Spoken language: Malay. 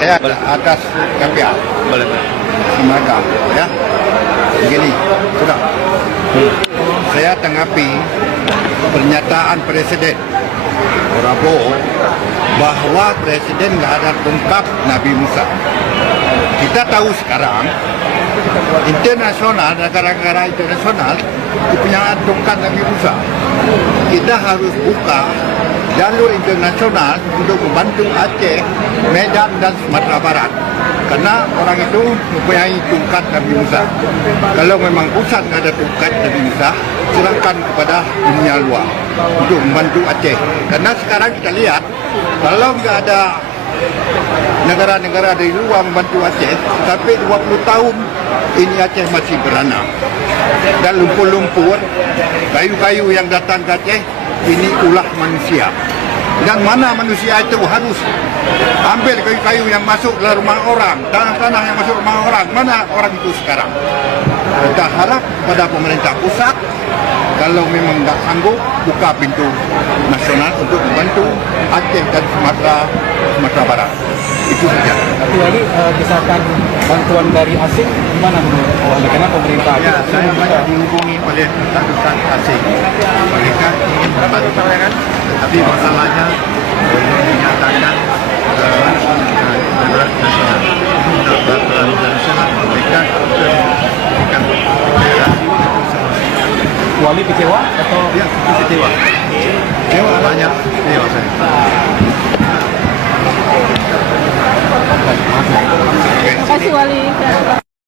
Saya atas KPA. Boleh. Maka, ya. Begini, sudah. Saya tanggapi pernyataan Presiden Prabowo bahwa Presiden nggak ada tongkat Nabi Musa. Kita tahu sekarang internasional, negara-negara internasional punya tongkat Nabi Musa. Kita harus buka jalur internasional untuk membantu Aceh, Medan dan Sumatera Barat. Karena orang itu mempunyai tongkat Nabi Musa. Kalau memang pusat nggak ada tongkat Nabi Musa, silakan kepada dunia luar untuk membantu Aceh. Karena sekarang kita lihat, kalau nggak ada negara-negara dari luar membantu Aceh, sampai 20 tahun ini Aceh masih beranak. Dan lumpur-lumpur, kayu-kayu yang datang ke Aceh, ini ulah manusia. Dan mana manusia itu harus ambil kayu-kayu yang masuk dalam rumah orang, tanah-tanah yang masuk rumah orang, mana orang itu sekarang? Kita harap pada pemerintah pusat, kalau memang tidak sanggup, buka pintu nasional untuk membantu Aceh dan Sumatera Barat. Itu saja. Tapi Wali, misalkan bantuan dari asing gimana menurut Wali? Karena pemerintah Ya, saya banyak dihubungi oleh dutaan asing. Mereka ingin membantu, tapi masalahnya belum dinyatakan darurat nasional. Darurat nasional mereka akan Wali kecewa atau ya kecewa. Kecewa banyak kecewa saya. Terima kasih Wali.